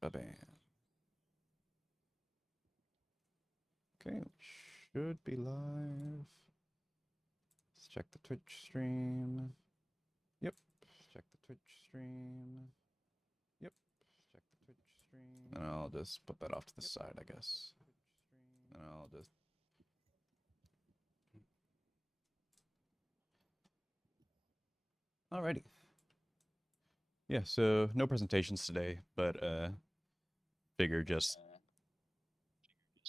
Ba-bam. Okay, should be live. Let's check the Twitch stream. Yep. Check the Twitch stream. Yep. Check the Twitch stream. And I'll just put that off to the side, I guess. And I'll just. Alrighty. Yeah, so no presentations today, but figure just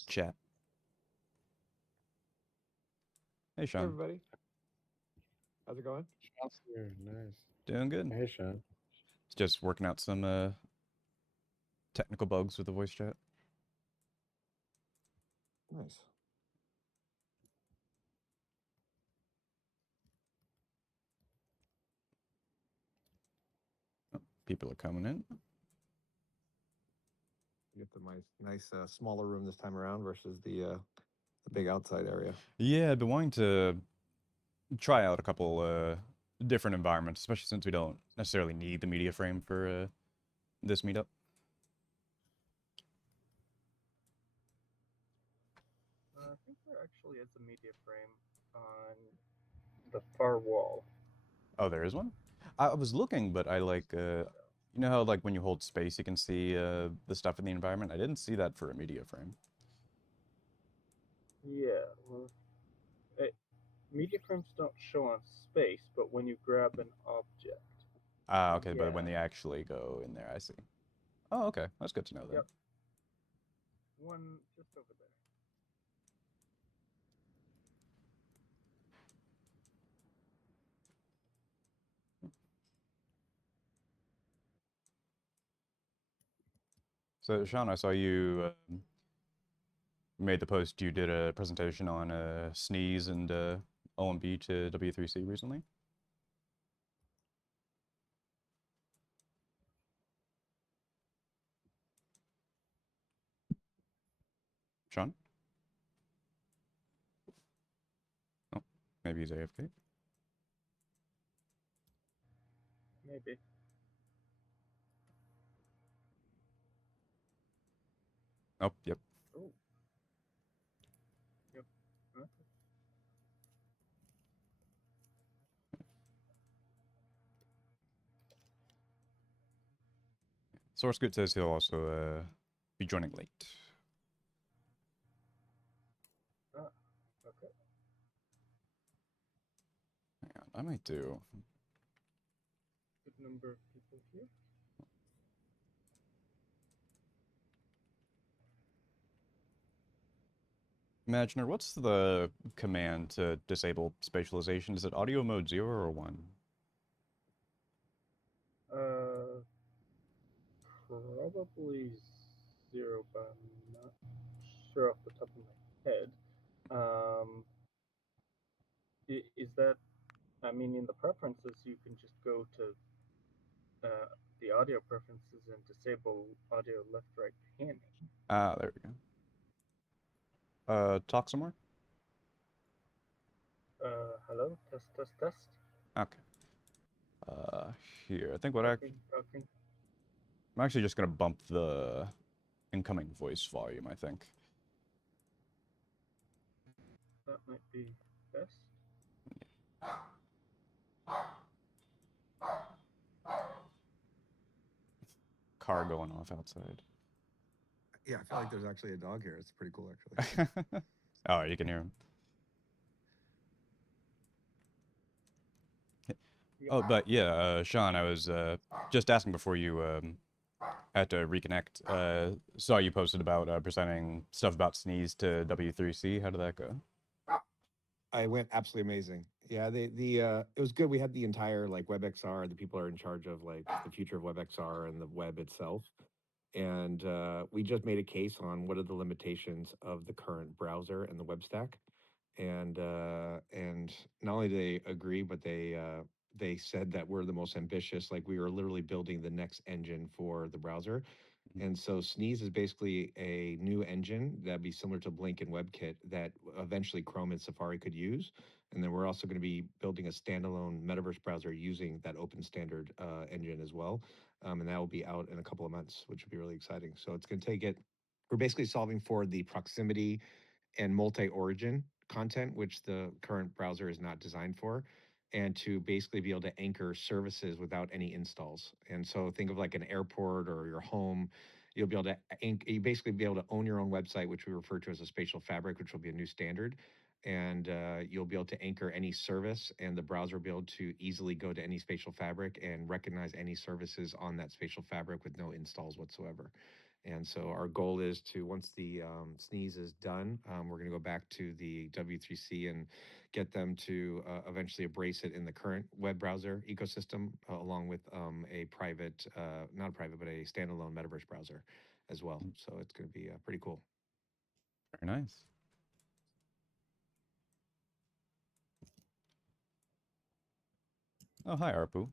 chat. Hey, Hey Sean. everybody, how's it going? Shots here, nice. Doing good. Hey, Sean. Just working out some technical bugs with the voice chat. Nice. Oh, people are coming in. You get the nice smaller room this time around versus the big outside area. Yeah, I've been wanting to try out a couple different environments, especially since we don't necessarily need the media frame for this meetup. I think there actually is a media frame on the far wall. Oh, there is one? I was looking, but I like, you know how like when you hold space you can see the stuff in the environment? I didn't see that for a media frame. Yeah, well, media frames don't show on space, but when you grab an object. Ah, okay, but when Yeah. they actually go in there, I see. Oh, okay, that's good to know then. Yep. One just over there. So, Sean, I saw you made the post. You did a presentation on Sneeze and OMB to W3C recently. Sean? Oh, maybe he's AFK. Maybe. Oh, yep. Oh. Yep. Okay. SourceGrid says he'll also be joining late. Okay. Hang on, I might do. Good number of people here. Imaginer, what's the command to disable spatialization? Is it audio mode 0 or 1? Probably 0, but I'm not sure off the top of my head. Is that? I mean, in the preferences, you can just go to the audio preferences and disable audio left-right panning. Ah, there we go. Talk some more? Hello, test, test, test. Okay. Here, I think what Talking. I'm actually just gonna bump the incoming voice volume, I think. That might be best. Car going off outside. Yeah, I feel like there's actually a dog here. It's pretty cool, actually. Oh, you can hear him. Yep. Oh, but yeah, Sean, I was just asking before you had to reconnect. Saw you posted about presenting stuff about Sneeze to W3C. How did that go? I went absolutely amazing. Yeah, it was good. We had the entire like WebXR. The people are in charge of like the future of WebXR and the web itself. And we just made a case on what are the limitations of the current browser and the web stack. And not only did they agree, but they said that we're the most ambitious. Like we were literally building the next engine for the browser. And so Sneeze is basically a new engine that'd be similar to Blink and WebKit that eventually Chrome and Safari could use. And then we're also going to be building a standalone metaverse browser using that open standard engine as well. and that will be out in a couple of months, which will be really exciting. So it's going to take it. We're basically solving for the proximity and multi-origin content, which the current browser is not designed for, and to basically be able to anchor services without any installs. And so think of like an airport or your home. You'll be able to you basically be able to own your own website, which we refer to as a spatial fabric, which will be a new standard. And you'll be able to anchor any service, and the browser will be able to easily go to any spatial fabric and recognize any services on that spatial fabric with no installs whatsoever. And so our goal is to, once the sneeze is done, we're going to go back to the W3C and get them to eventually embrace it in the current web browser ecosystem, along with a private, not a private, but a standalone metaverse browser as well. So it's going to be pretty cool. Very nice. Oh, hi, Arpu.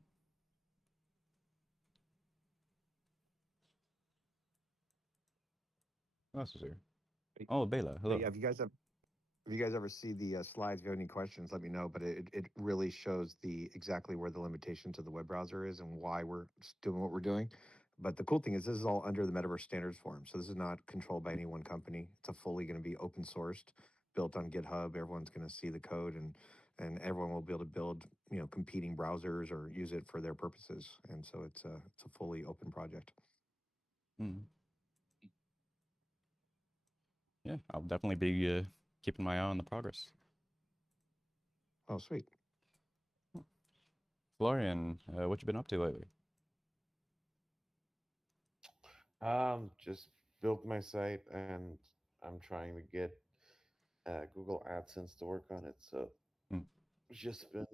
Who else is here? Oh, Bela. Hello. Yeah, if you guys ever see the slides, if you have any questions, let me know. But it really shows the exactly where the limitation to the web browser is and why we're doing what we're doing. But the cool thing is this is all under the Metaverse Standards Forum. So this is not controlled by any one company. It's fully going to be open sourced, built on GitHub. Everyone's going to see the code, and everyone will be able to build, competing browsers or use it for their purposes. And so it's a fully open project. Mm. Yeah, I'll definitely be keeping my eye on the progress. Oh, sweet. Florian, what you been up to lately? Just built my site and I'm trying to get Google AdSense to work on it. So Mm. just been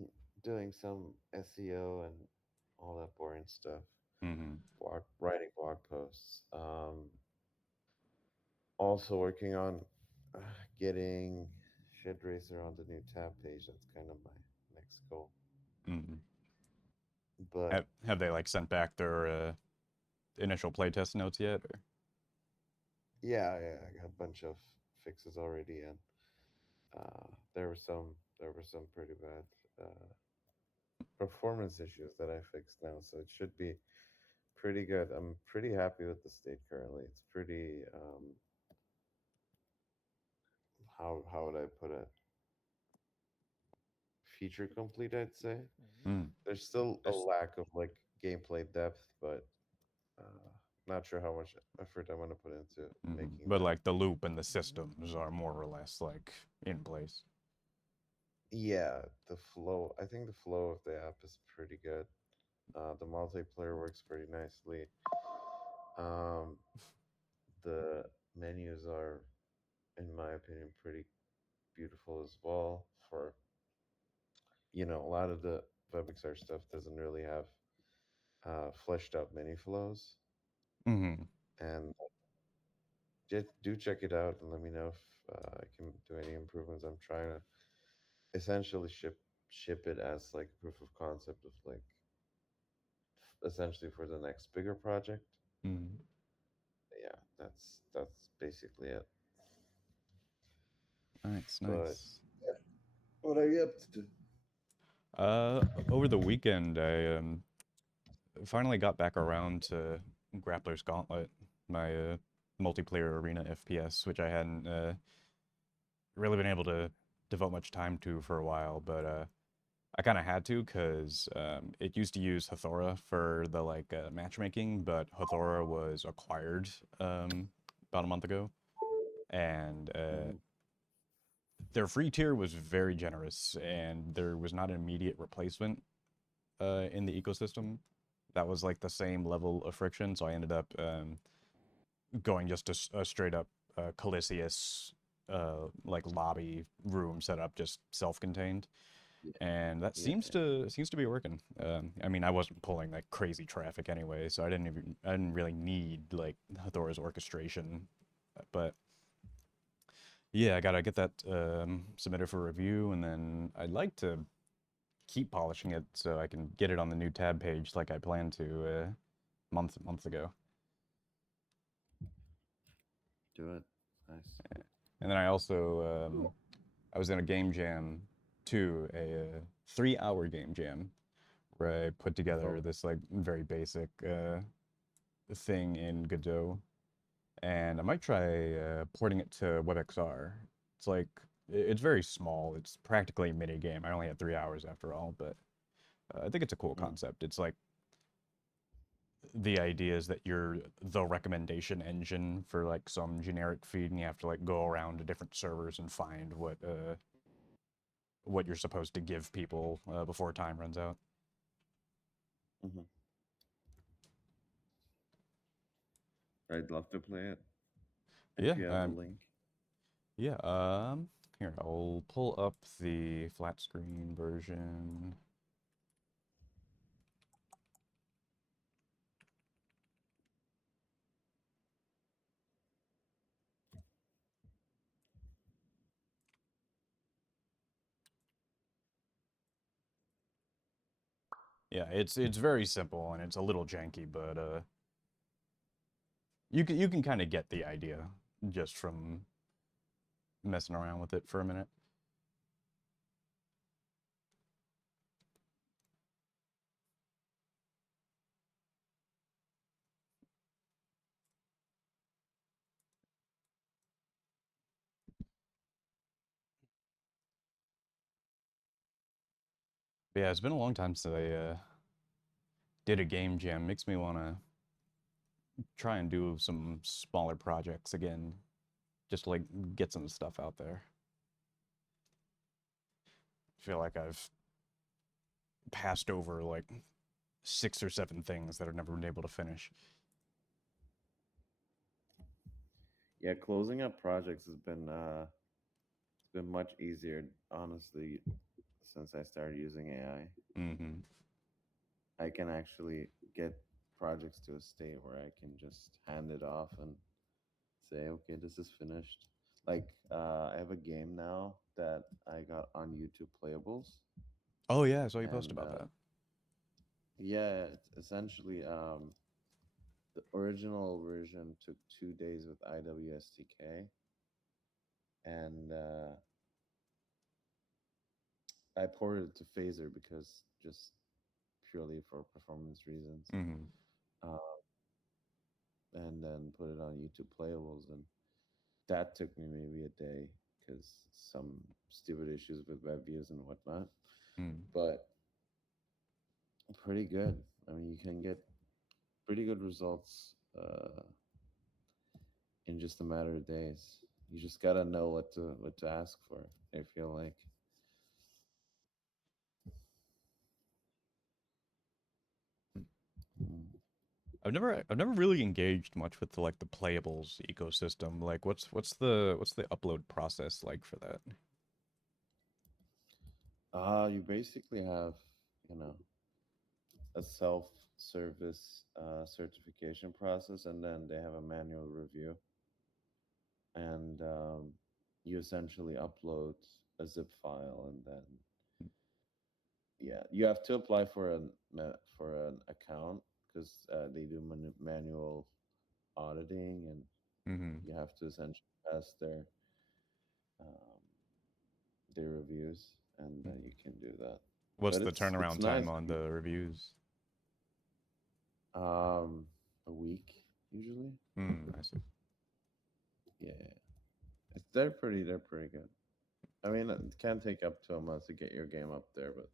doing some SEO and all that boring stuff. Mm-hmm. Writing blog posts. Also working on getting Shed Racer on the new tab page. That's kind of my next goal. Mm-hmm. But Have they like sent back their initial playtest notes yet? Or? yeah, I got a bunch of fixes already, and there were some pretty bad performance issues that I fixed now, so it should be pretty good. I'm pretty happy with the state currently. It's pretty how would I put it? Feature complete, I'd say. Mm. There's still a lack of like gameplay depth, but not sure how much effort I want to put into making But that. like the loop and the systems are more or less like in place. Yeah, the flow. I think the flow of the app is pretty good. The multiplayer works pretty nicely. Um, the menus are, in my opinion, pretty beautiful as well. For a lot of the WebXR stuff doesn't really have fleshed out menu flows, Mm-hmm. and just do check it out and let me know if I can do any improvements. I'm trying to essentially ship it as like proof of concept of like essentially for the next bigger project. Mm-hmm. Yeah, that's basically it. Nice, But nice. yeah, what are you up to? Over the weekend, I finally got back around to Grappler's Gauntlet, my multiplayer arena FPS, which I hadn't really been able to devote much time to for a while, but I kind of had to because it used to use Hathora for the like matchmaking, but Hathora was acquired about a month ago, and their free tier was very generous, and there was not an immediate replacement in the ecosystem that was like the same level of friction. So I ended up going just a straight up Calisius like lobby room setup, just self-contained, and that Yeah. seems to be working. I mean, I wasn't pulling like crazy traffic anyway, so I didn't really need like Thora's orchestration, but yeah, I gotta get that submitted for review, and then I'd like to keep polishing it so I can get it on the new tab page like I planned to months ago. Do it. Nice. And then I also I was in a game jam too, a 3-hour game jam where I put together Oh, this like very basic thing in Godot, and I might try porting it to WebXR. It's like it's very small. It's practically a mini game. I only had 3 hours after all, but I think it's a cool mm, concept. It's like the idea is that you're the recommendation engine for like some generic feed, and you have to like go around to different servers and find what you're supposed to give people before time runs out. mhm. I'd love to play it if Yeah, you have the link. yeah. Here I'll pull up the flat screen version. Yeah, it's very simple and it's a little janky, but you can kind of get the idea just from messing around with it for a minute. But yeah, it's been a long time since I did a game jam. Makes me want to try and do some smaller projects again, just to like get some stuff out there. I feel like I've passed over like 6 or 7 things that I've never been able to finish. Yeah, closing up projects has been it's been much easier, honestly, since I started using AI. Mm-hmm. I can actually get projects to a state where I can just hand it off and say, okay, this is finished. Like, I have a game now that I got on YouTube Playables, Oh yeah, I saw you post and about that. yeah, it's essentially the original version took 2 days with IWSTK, and I ported it to Phaser because just purely for performance reasons, Mm-hmm. uh, and then put it on YouTube Playables, and that took me maybe a day because some stupid issues with web views and whatnot. Mm. But pretty good. I mean, you can get pretty good results in just a matter of days. You just gotta know what to ask for. I feel like. Mm. I've never really engaged much with the, like the playables ecosystem. Like what's the upload process like for that? You basically have, you know, a self-service certification process, and then they have a manual review, and you essentially upload a zip file, and then yeah, you have to apply for an account because they do manual auditing, and Mm-hmm. you have to essentially pass um, their reviews, and then you can do that. What's But the it's turnaround nice. time on the reviews? Um, a week usually. Mm, I see. Yeah, they're pretty good. I mean, it can take up to a month to get your game up there, but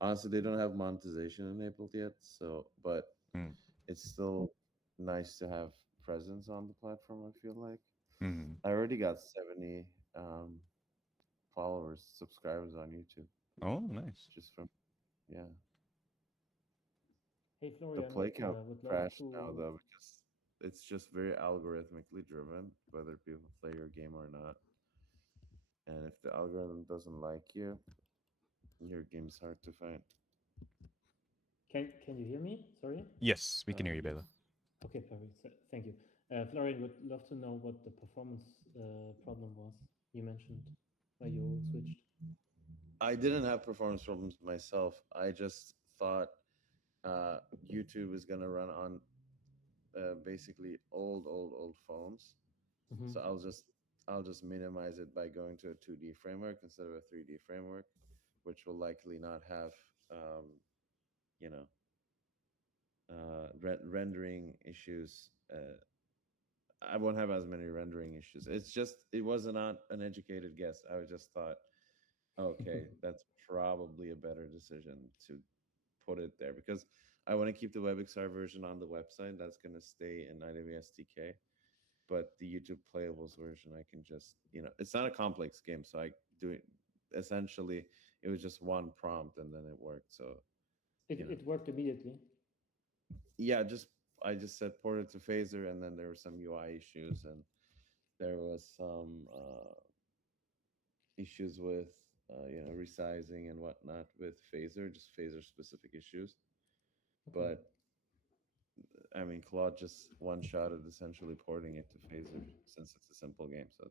honestly, they don't have monetization enabled yet. So, but Mm. it's still nice to have presence on the platform. I feel like Mm. I already got 70 um, followers, subscribers on YouTube Oh, nice. just from yeah. Hey The Florian, play count would love crashed now to. though because it's just very algorithmically driven whether people play your game or not. And if the algorithm doesn't like you, your game's hard to find. Can you hear me? Sorry. Yes, we can hear you, Yes. Bela. Okay, perfect. Thank you. Florian, would love to know what the performance problem was you mentioned why you switched. I didn't have performance problems myself. I just thought uh, YouTube is gonna run on basically old phones. Mm-hmm. So I'll just minimize it by going to a 2D framework instead of a 3D framework, which will likely not have you know, rendering issues. I won't have as many rendering issues. It's just it was not an educated guess. I just thought, okay, that's probably a better decision to put it there because I want to keep the WebXR version on the website. That's going to stay in IWSDK. But the YouTube playables version, I can just, it's not a complex game. So I do it essentially, it was just one prompt and then it worked. So, it worked immediately. yeah, I just said port it to Phaser and then there were some UI issues and there was some issues with resizing and whatnot with Phaser, just Phaser specific issues. Okay. But I mean, Claude just one shotted essentially porting it to Phaser since it's a simple game. So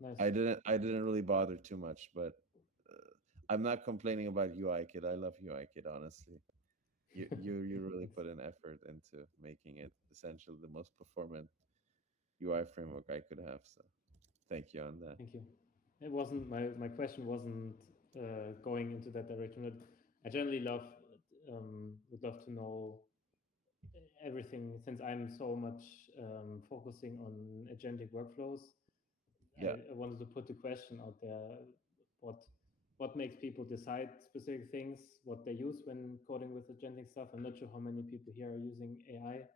nice. I didn't really bother too much, but I'm not complaining about UI Kit. I love UI Kit, honestly. You really put an effort into making it essentially the most performant UI framework I could have. So thank you on that. Thank you. It wasn't my question wasn't going into that direction. But I generally would love to know everything since I'm so much focusing on agentic workflows. Yeah. I wanted to put the question out there: what makes people decide specific things, what they use when coding with agentic stuff? I'm not sure how many people here are using AI,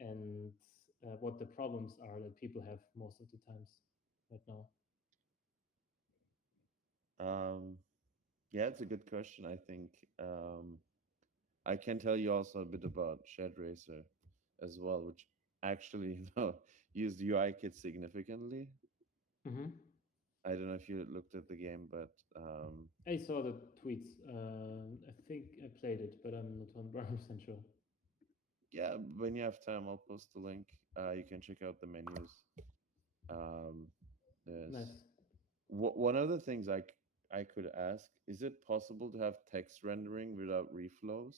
and what the problems are that people have most of the times right now. Yeah, it's a good question. I think I can tell you also a bit about Shed Racer as well, which actually used UI kit significantly. Mm-hmm. I don't know if you looked at the game, but I saw the tweets. I think I played it, but I'm not 100% sure. yeah, when you have time, I'll post the link. You can check out the menus. Nice. One of the things I could ask, is it possible to have text rendering without reflows?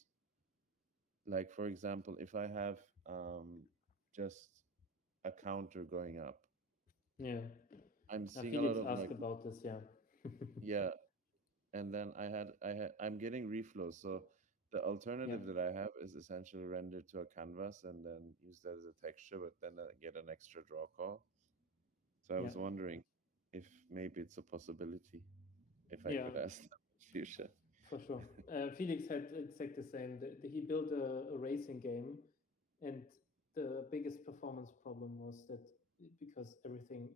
Like, for example, if I have just a counter going up. Yeah. I'm seeing Felix a lot of asked about this, yeah. yeah, and then I'm getting reflows. So the alternative that I have is essentially render to a canvas and then use that as a texture, but then I get an extra draw call. So I was wondering if maybe it's a possibility, if I could ask them in the future. For sure. Felix had exactly the same. He built a racing game, and the biggest performance problem was that because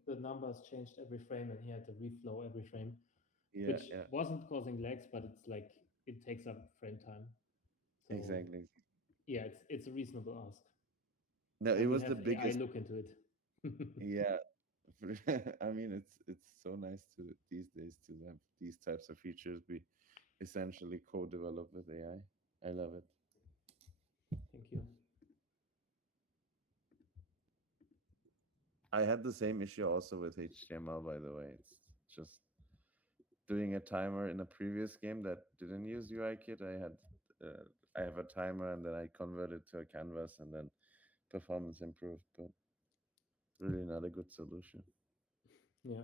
the numbers changed every frame, and he had to reflow every frame, which wasn't causing lags, but it's like it takes up frame time. So exactly. Yeah, it's a reasonable ask. No, it was the biggest. AI look into it. Yeah, I mean it's so nice to these days to have these types of features be essentially co-developed with AI. I love it. Thank you. I had the same issue also with HTML, by the way. It's just doing a timer in a previous game that didn't use UI kit. I have a timer and then I converted to a canvas and then performance improved, but really not a good solution. Yeah.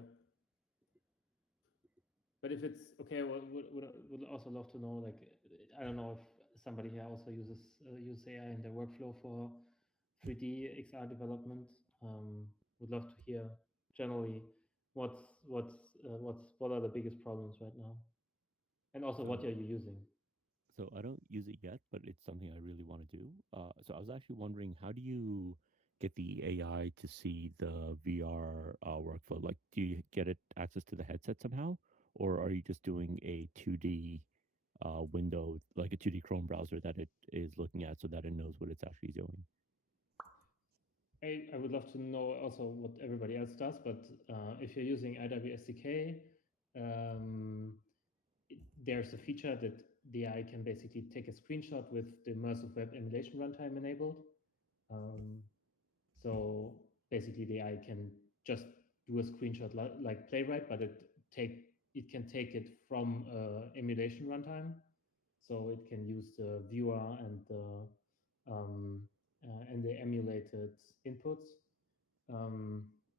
But if it's okay, would also love to know, like, I don't know if somebody here also uses AI in their workflow for 3D XR development. Would love to hear generally what are the biggest problems right now, and also what are you using? So I don't use it yet, but it's something I really want to do. So I was actually wondering, how do you get the AI to see the VR workflow? Like, do you get it access to the headset somehow, or are you just doing a 2D window, like a 2D Chrome browser that it is looking at, so that it knows what it's actually doing? I would love to know also what everybody else does, but if you're using IWSDK, there's a feature that the AI can basically take a screenshot with the immersive web emulation runtime enabled. So basically, the AI can just do a screenshot like Playwright, but it can take it from emulation runtime. So it can use the viewer and the emulated inputs.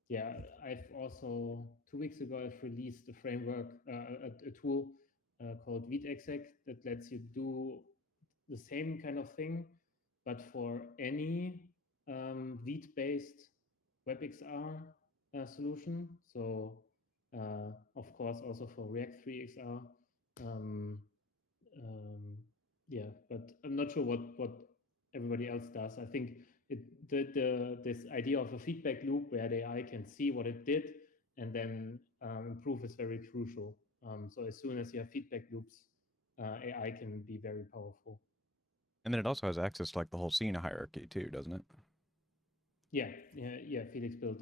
Yeah, I've also 2 weeks ago I've released a framework, a tool called WebXR that lets you do the same kind of thing, but for any Vite-based WebXR solution. So of course also for React 3XR. Yeah, but I'm not sure what everybody else does. I think this idea of a feedback loop where the AI can see what it did and then improve is very crucial. So as soon as you have feedback loops, AI can be very powerful. And then it also has access to like the whole scene hierarchy too, doesn't it? Yeah. Felix built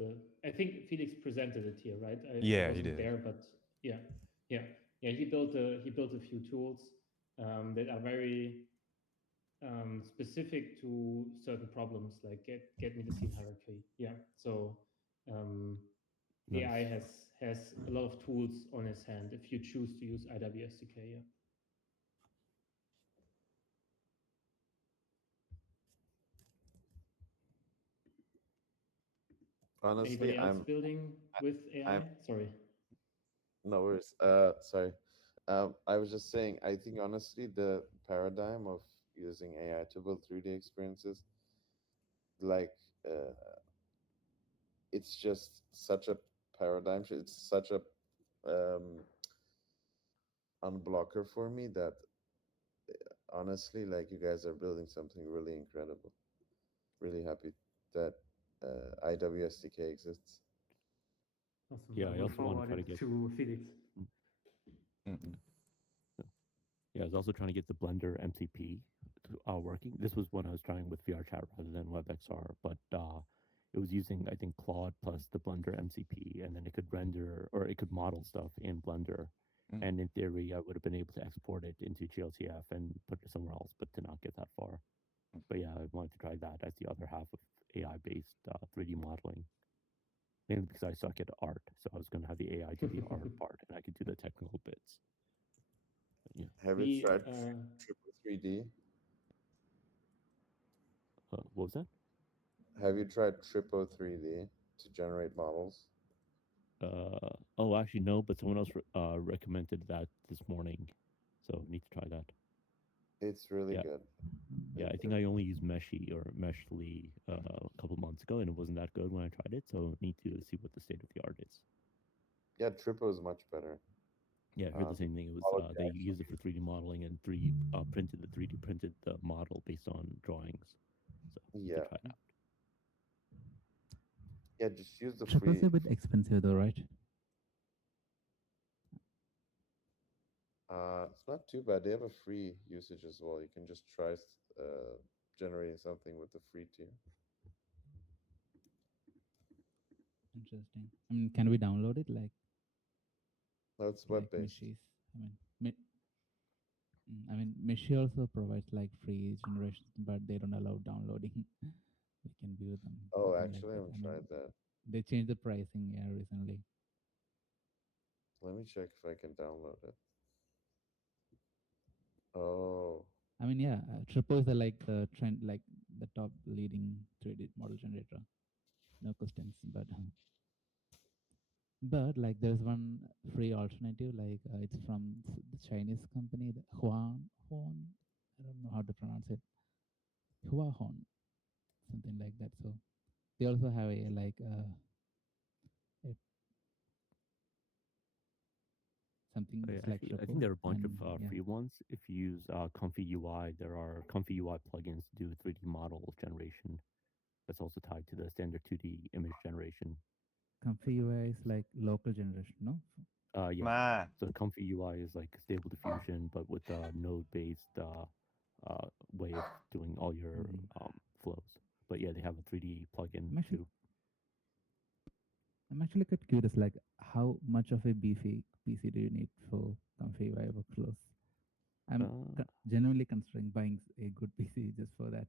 I think Felix presented it here, right? I Yeah, he wasn't did. there, but yeah. He built a few tools that are very specific to certain problems, like get me the scene hierarchy. Yeah. So AI Nice. has a lot of tools on his hand if you choose to use IWSDK. Yeah. Honestly, Anybody else building with AI? Sorry. No worries. Sorry. I was just saying, I think honestly, the paradigm of using AI to build 3D experiences, like, it's just such a paradigm shift. It's such a unblocker for me that honestly, like, you guys are building something really incredible. Really happy that IWSDK exists. Awesome. Yeah, I I will also want to forward try to it get. to Felix. Yeah, I was also trying to get the Blender MCP working. This was when I was trying with VRChat rather than WebXR, but it was using, I think, Claude plus the Blender MCP, and then it could render or it could model stuff in Blender. And in theory, I would have been able to export it into GLTF and put it somewhere else, but to not get that far. But yeah, I wanted to try that as the other half of AI-based 3D modeling. Mainly because I suck at art, so I was going to have the AI do the art part, and I could do the technical bits. Yeah. Have you tried Triple 3D? What was that? Have you tried Triple 3D to generate models? Oh, actually, no, but someone else recommended that this morning, so need to try that. It's really good. Yeah, I think I only used Meshy or Meshly a couple months ago, and it wasn't that good when I tried it, so need to see what the state of the art is. Yeah, Triple is much better. Yeah, I heard the same thing. It was they used it for 3D modeling and 3D printed the model based on drawings. So need to try it out. Yeah, just use the Triple free. is a bit expensive though, right? It's not too bad. They have a free usage as well. You can just try generating something with the free tier. Interesting. I mean, can we download it like? No, it's like web-based. Meshy's. I mean, Meshy also provides like free generations, but they don't allow downloading. We can view them. Oh, Like actually, I that. haven't tried that. They changed the pricing recently. Let me check if I can download it. Oh. I mean, yeah, Triple is like the trend, like the top leading 3D model generator. No questions, but like there's one free alternative, like it's from the Chinese company, the Huan. I don't know how to pronounce it. Huahon, something like that. So they also have a like something I like think there are a bunch of yeah. free ones. If you use Comfy UI, there are Comfy UI plugins to do 3D model generation. That's also tied to the standard 2D image generation. Comfy UI is like local generation, no? Yeah. So Comfy UI is like stable diffusion, but with a node-based way of doing all your flows. But yeah, they have a 3D plugin too. I'm actually quite curious, like how much of a beefy PC do you need for Comfy UI workflows? I'm genuinely considering buying a good PC just for that.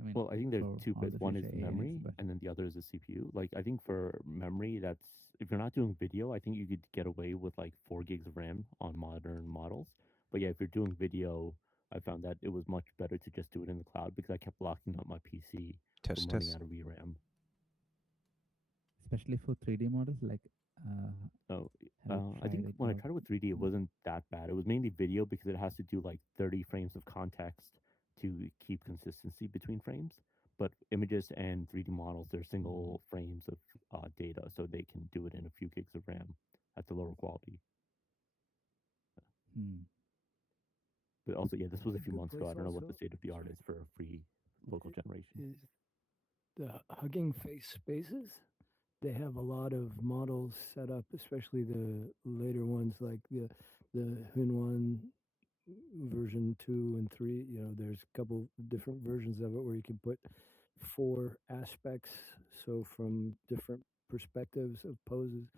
I mean, well, I think there's two bits. One is memory, and then the other is the CPU. Like, I think for memory, that's if you're not doing video, I think you could get away with like 4 gigs of RAM on modern models. But yeah, if you're doing video, I found that it was much better to just do it in the cloud because I kept locking up my PC from running out of VRAM. Especially for 3D models, like Oh, have you I tried think it when I out? tried it with 3D, it wasn't that bad. It was mainly video because it has to do like 30 frames of context to keep consistency between frames. But images and 3D models, they're single frames of data, so they can do it in a few gigs of RAM at the lower quality. Hmm. But also, yeah, this was a A few good months ago. place I don't know what the also state of the art is for free local generation. is the Hugging Face spaces. They have a lot of models set up, especially the later ones like the Hunwan version 2 and 3. You know, there's a couple different versions of it where you can put 4 aspects, so from different perspectives of poses,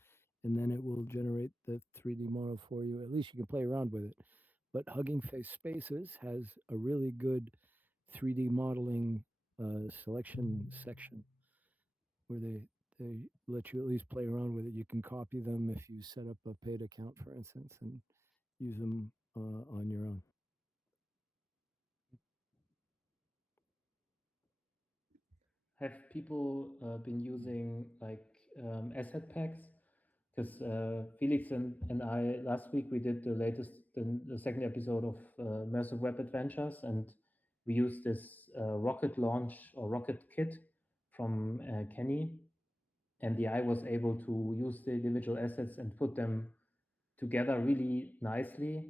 and then it will generate the 3D model for you. At least you can play around with it. But Hugging Face Spaces has a really good 3D modeling selection section where they let you at least play around with it. You can copy them if you set up a paid account, for instance, and use them on your own. Have people been using like asset packs? Because Felix and I last week we did the second episode of Immersive Web Adventures, and we used this rocket launch or rocket kit from Kenny, and the AI was able to use the individual assets and put them together really nicely.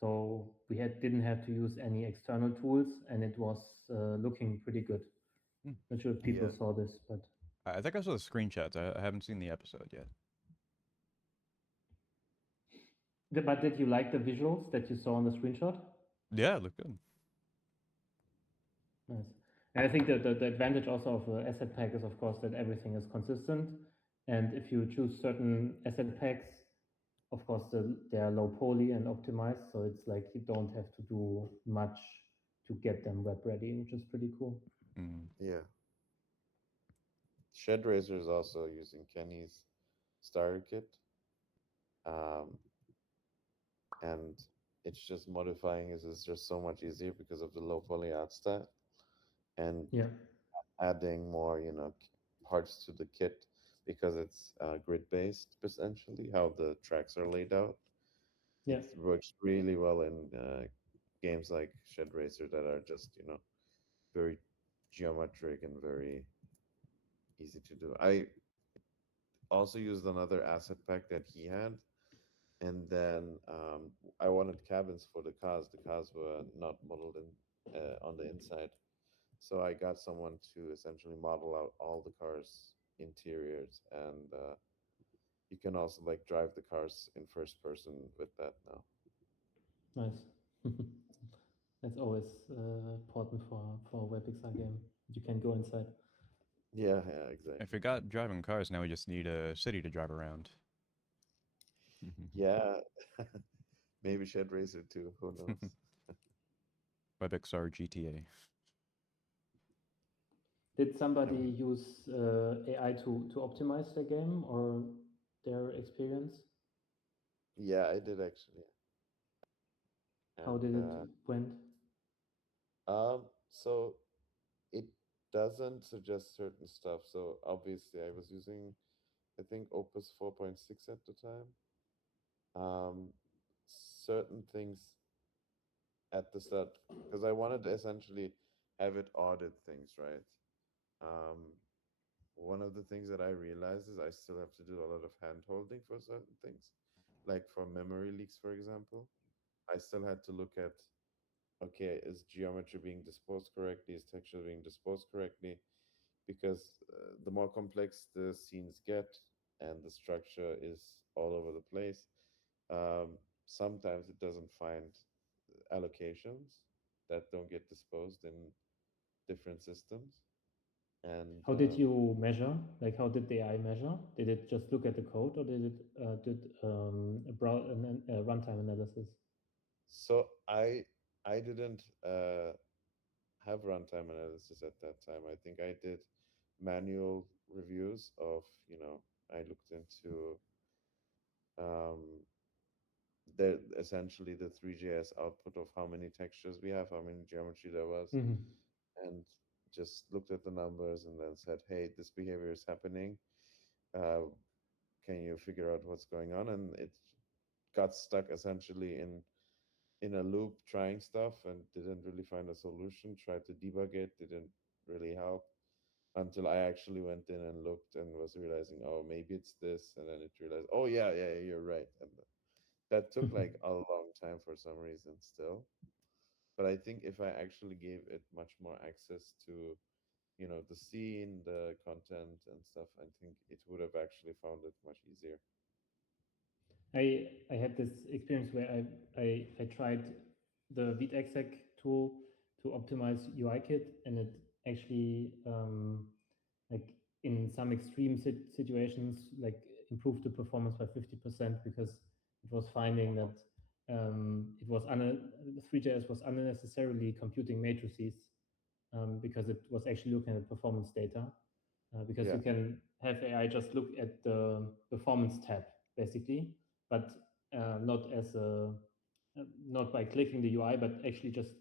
So we didn't have to use any external tools, and it was looking pretty good. Not sure if people Yeah. saw this, but I think I saw the screenshots. I haven't seen the episode yet. but did you like the visuals that you saw on the screenshot? Yeah, it looked good. Nice. And I think that the advantage also of the asset pack is, of course, that everything is consistent. And if you choose certain asset packs, of course, they are low poly and optimized. So it's like you don't have to do much to get them web ready, which is pretty cool. Mm. Yeah. Shed Razor is also using Kenny's starter kit. Um, and it's just modifying is just so much easier because of the low poly art stat and Yeah. adding more, parts to the kit because it's grid based essentially how the tracks are laid out. Yeah. It works really well in games like Shed Racer that are just very geometric and very easy to do. I also used another asset pack that he had, and then I wanted cabins for the cars. The cars were not modeled in on the inside, so I got someone to essentially model out all the cars' interiors, and you can also like drive the cars in first person with that now. Nice. That's always important for a WebXR game. You can go inside. Yeah, I exactly. forgot driving cars. Now we just need a city to drive around. Yeah, maybe Shed Racer too. Who knows? WebXR GTA. Did somebody use AI to optimize their game or their experience? Yeah, I did actually. How did And it went? so it doesn't suggest certain stuff. So obviously, I was using, I think, Opus 4.6 at the time. Um, certain things at the start, because I wanted to essentially have it audit things, right? Um, one of the things that I realized is I still have to do a lot of hand holding for certain things, like for memory leaks, for example. I still had to look at, okay, is geometry being disposed correctly? Is texture being disposed correctly? Because the more complex the scenes get and the structure is all over the place, sometimes it doesn't find allocations that don't get disposed in different systems. And How did you measure? Like, how did the AI measure? Did it just look at the code, or did it did a runtime analysis? so I didn't have runtime analysis at that time. I think I did manual reviews of, I looked into um, essentially the 3JS output of how many textures we have, how many geometry there was, Mm-hmm. and just looked at the numbers and then said, hey, this behavior is happening. Uh, can you figure out what's going on? And it got stuck essentially in a loop trying stuff and didn't really find a solution. Tried to debug it, didn't really help until I actually went in and looked and was realizing, oh, maybe it's this, and then it realized, oh yeah, yeah, you're right. And that took like a long time for some reason still. But I think if I actually gave it much more access to, the scene, the content and stuff, I think it would have actually found it much easier. I had this experience where I tried the WebXR tool to optimize UIKit, and it actually like in some extreme situations like improved the performance by 50% because it was finding that it was 3JS was unnecessarily computing matrices because it was actually looking at performance data. Because Yeah. you can have AI just look at the performance tab basically, but not as a not by clicking the UI, but actually just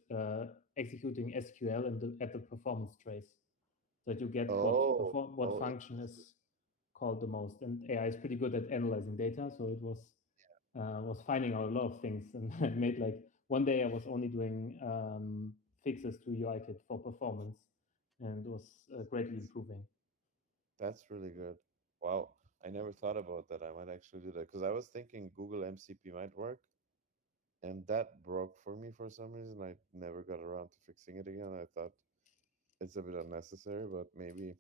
executing SQL at the performance trace, so that you get Oh, what oh, function is interesting. called the most. And AI is pretty good at analyzing data, so it was finding out a lot of things, and I made like one day I was only doing fixes to UIKit for performance, and it was greatly improving. That's really good. Wow. I never thought about that. I might actually do that because I was thinking Google MCP might work, and that broke for me for some reason. I never got around to fixing it again. I thought it's a bit unnecessary, but maybe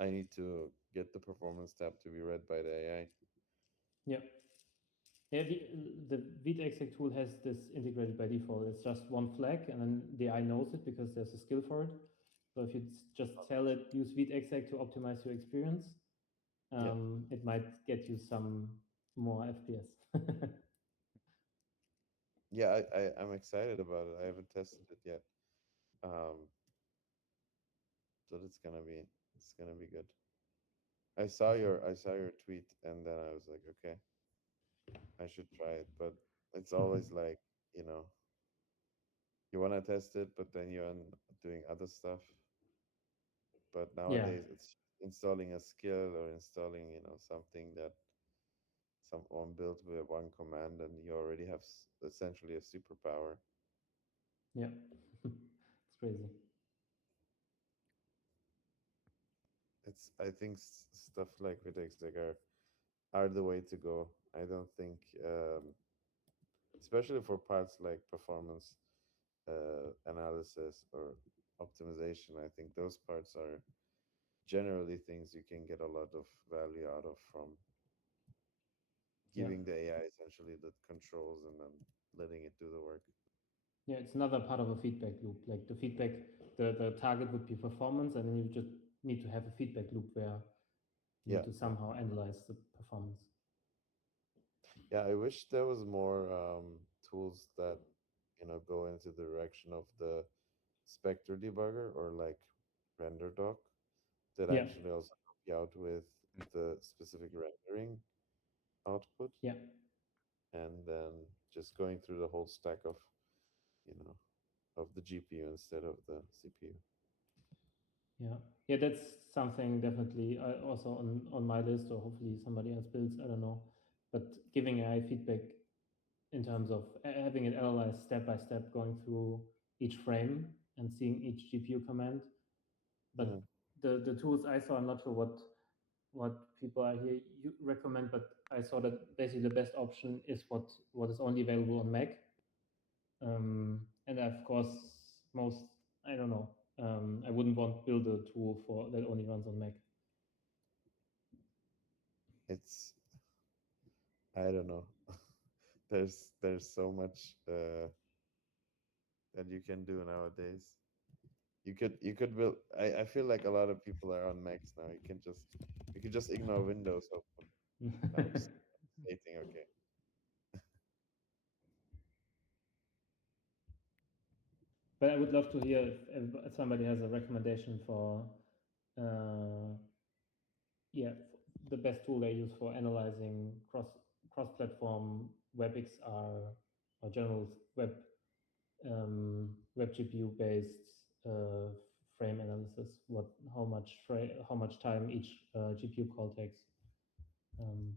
I need to get the performance tab to be read by the AI. Yeah. Yeah, the WebXR tool has this integrated by default. It's just one flag, and then the AI knows it because there's a skill for it. So if you just tell it, use WebXR to optimize your experience, Yeah. it might get you some more FPS. Yeah, I'm excited about it. I haven't tested it yet. Um, but it's gonna be good. I saw your tweet and then I was like, okay, I should try it. But it's always like, you know, you wanna test it, but then you're doing other stuff. But Yeah, nowadays it's installing a skill or installing, something that someone built with one command and you already have essentially a superpower. yeah. It's crazy. I think stuff like with Exec are the way to go. I don't think, especially for parts like performance analysis or optimization, I think those parts are generally things you can get a lot of value out of from Yeah. giving the AI essentially the controls and then letting it do the work. Yeah, it's another part of a feedback loop. Like the feedback, the target would be performance, and then you just need to have a feedback loop where you Yeah, need to yeah, somehow analyze the performance. yeah. I wish there was more tools that go into the direction of the Spectre debugger or like RenderDoc that Yeah, actually also help you out with the specific rendering output yeah. and then just going through the whole stack you know of the GPU instead of the CPU. Yeah, yeah, that's something definitely also on my list, or hopefully somebody else builds. I don't know, but giving AI feedback in terms of having it analyzed step by step, going through each frame and seeing each GPU command. But Mhm. the tools I saw, I'm not sure what people are here you recommend, but I saw that basically the best option is what is only available on Mac. And of course, most I don't know. I wouldn't want to build a tool for that only runs on Mac. It's I don't know. There's so much that you can do nowadays. You could build. I feel like a lot of people are on Macs now. You can just ignore Windows. Hopefully, I'm stating okay. But I would love to hear if somebody has a recommendation for, uh, yeah, the best tool they use for analyzing cross-platform WebXR or general web GPU based frame analysis. How much time each GPU call takes. Um,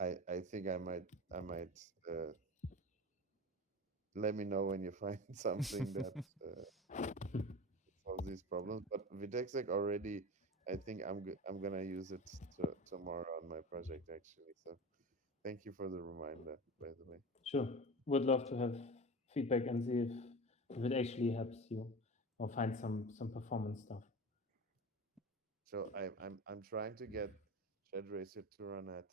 I think I might let me know when you find something that solves these problems. But Vitexec already, I think I'm gonna use it tomorrow on my project actually. So thank you for the reminder, by the way. sure, would love to have feedback and see if it actually helps you or find some performance stuff. So I'm trying to get Shed Racer to run at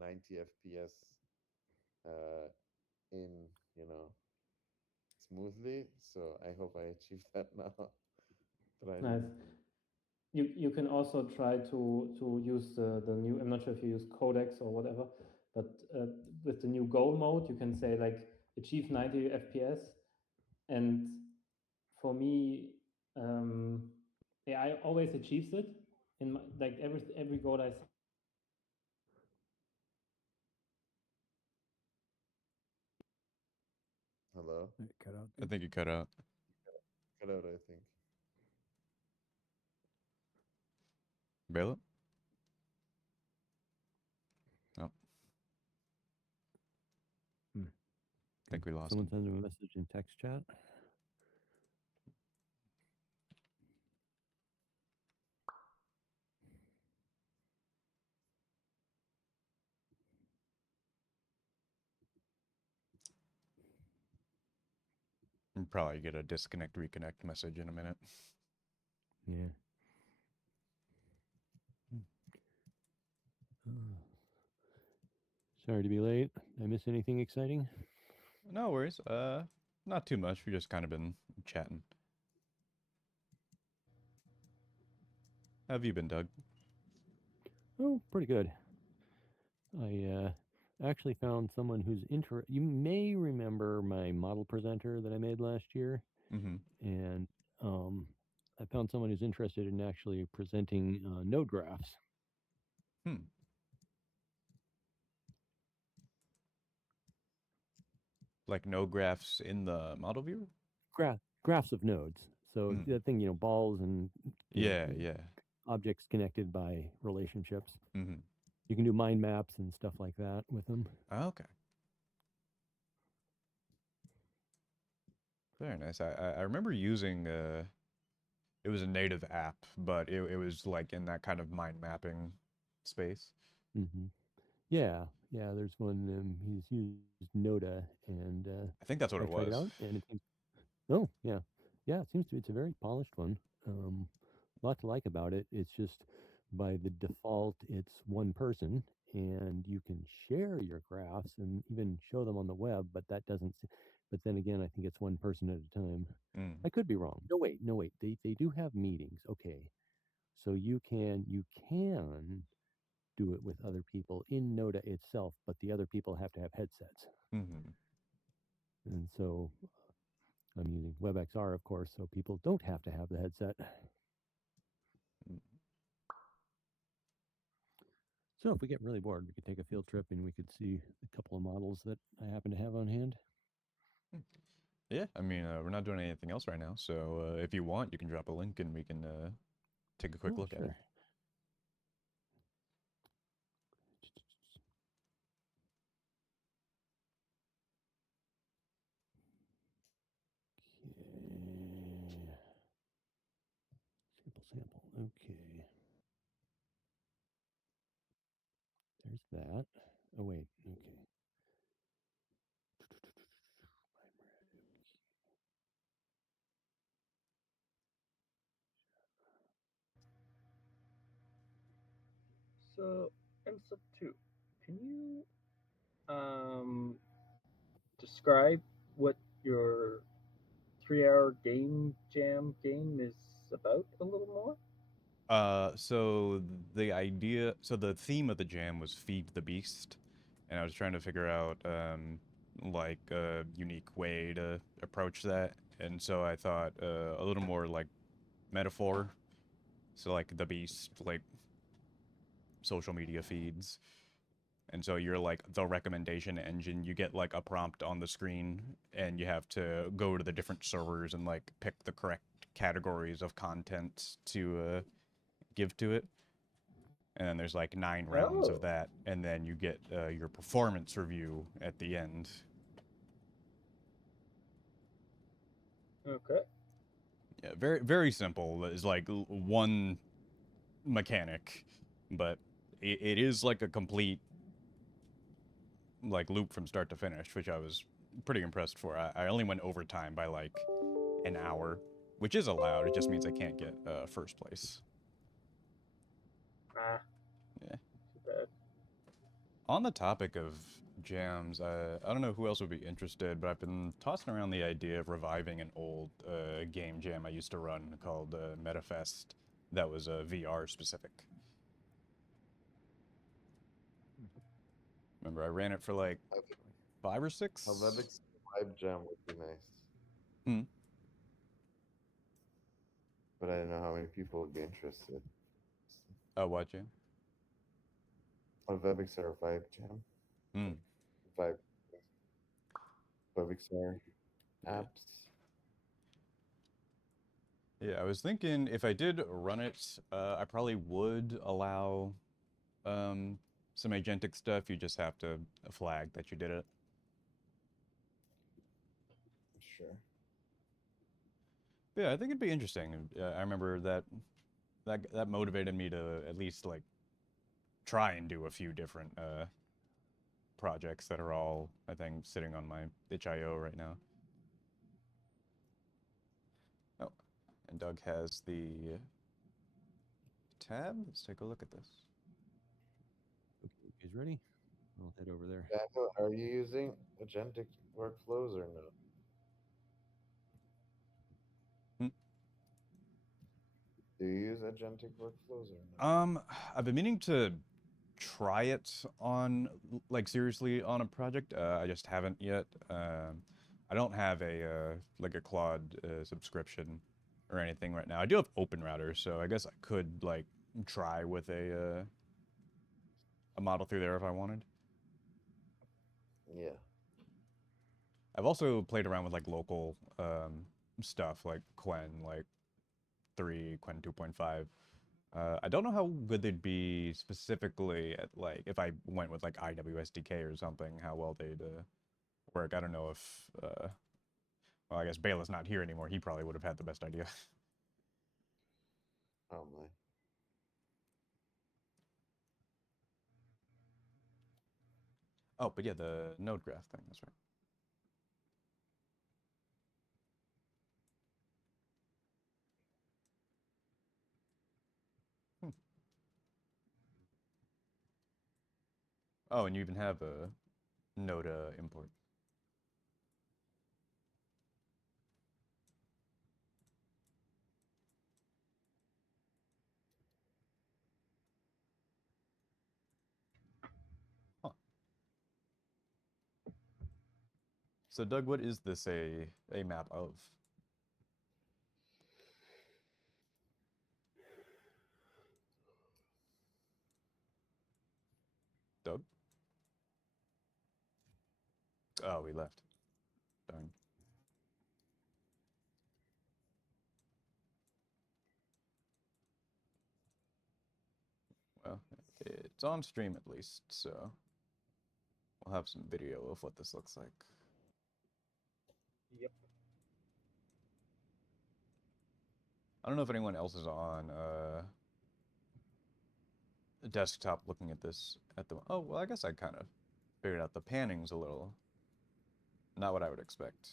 90 FPS in smoothly. So I hope I achieve that now. But I don't Nice. know. You can also try to use the new, I'm not sure if you use codecs or whatever, but with the new goal mode, you can say like achieve 90 FPS. And for me, AI always achieves it in my, like every goal I set. Hello? It cut out I there. think you cut out. Cut out, I think. Bail it? No, Hmm. I think we lost Someone him. send him a message in text chat. We'll probably get a disconnect, reconnect message in a minute. Yeah. Sorry to be late. Did I miss anything exciting? No worries. Not too much. We just kind of been chatting. How have you been, Doug? Oh, pretty good. I actually found someone who's You may remember my model presenter that I made last year, Mm-hmm. and I found someone who's interested in actually presenting node graphs. Hmm. Like no graphs in the model viewer? Graphs of nodes. So Mm. that thing, balls and Yeah, yeah. objects connected by relationships. Mm-hmm. You can do mind maps and stuff like that with them. Okay. Very nice. I remember using it was a native app, but it was like in that kind of mind mapping space. Hmm. Yeah, yeah. There's one. He's used Noda, and I think that's what I it tried it was. out, and it seems. Oh, yeah, yeah. It seems to. It's a very polished one. A lot to like about it. It's just by the default, it's one person, and you can share your graphs and even show them on the web. But that doesn't. But then again, I think it's one person at a time. Mm. I could be wrong. No, wait, no, wait. They do have meetings. Okay, so you can do it with other people in Noda itself, but the other people have to have headsets. Mm-hmm. And so I'm using WebXR, of course, so people don't have to have the headset. So if we get really bored, we could take a field trip and we could see a couple of models that I happen to have on hand. Yeah, I mean, we're not doing anything else right now, so if you want, you can drop a link and we can take a quick look at it. Sure. Okay. Sample. Okay. There's that. Oh, wait. Okay. So, M2, can you describe what your 3 hour game jam game is about a little more? So the theme of the jam was feed the beast, and I was trying to figure out like a unique way to approach that, and so I thought a little more like metaphor, so like the beast, like social media feeds, And so you're like the recommendation engine. You get like a prompt on the screen, and you have to go to the different servers and like pick the correct categories of content to give to it. And then there's like 9 rounds of that, and then you get your performance review at the end. Okay. Yeah, very very simple. It's like one mechanic, but it is like a complete like loop from start to finish, which I was pretty impressed for. I only went overtime by like an hour, which is allowed. It just means I can't get first place. Ah. Yeah. Too bad. On the topic of jams, I don't know who else would be interested, but I've been tossing around the idea of reviving an old game jam I used to run called MetaFest that was VR specific. Remember, I ran it for like 5 or 6? A WebXR vibe jam would be nice. Hmm. But I don't know how many people would be interested. Oh, what jam? A WebXR vibe jam. Hmm. Vibe. WebXR apps. Yeah, I was thinking if I did run it, I probably would allow some agentic stuff. You just have to flag that you did it. Sure. But yeah, I think it'd be interesting. I remember that motivated me to at least like try and do a few different projects that are all, I think, sitting on my itch.io right now. Oh, and Doug has the tab. Let's take a look at this. Okay, you guys ready? I'll head over there. Daniel, are you using agentic workflows or no? Do you use agentic workflows or no? I've been meaning to try it on, like, seriously on a project. I just haven't yet. I don't have a like a Claude subscription or anything right now. I do have OpenRouter, so I guess I could like try with a model through there if I wanted. Yeah. I've also played around with like local stuff like Quen, like 3, Quen 2.5. I don't know how good they'd be specifically at like if I went with like IWSDK or something, how well they'd work. I don't know if well, I guess Bale is not here anymore. He probably would have had the best idea. Oh my. Oh, but yeah, the node graph thing. That's right. Hmm. Oh, and you even have a node import. Huh. So Doug, what is this a map of? Doug? Oh, we left. Darn. Well, it's on stream at least, so we'll have some video of what this looks like. Yep. I don't know if anyone else is on desktop looking at this at the. Oh, well, I guess I kind of figured out the panning's a little not what I would expect.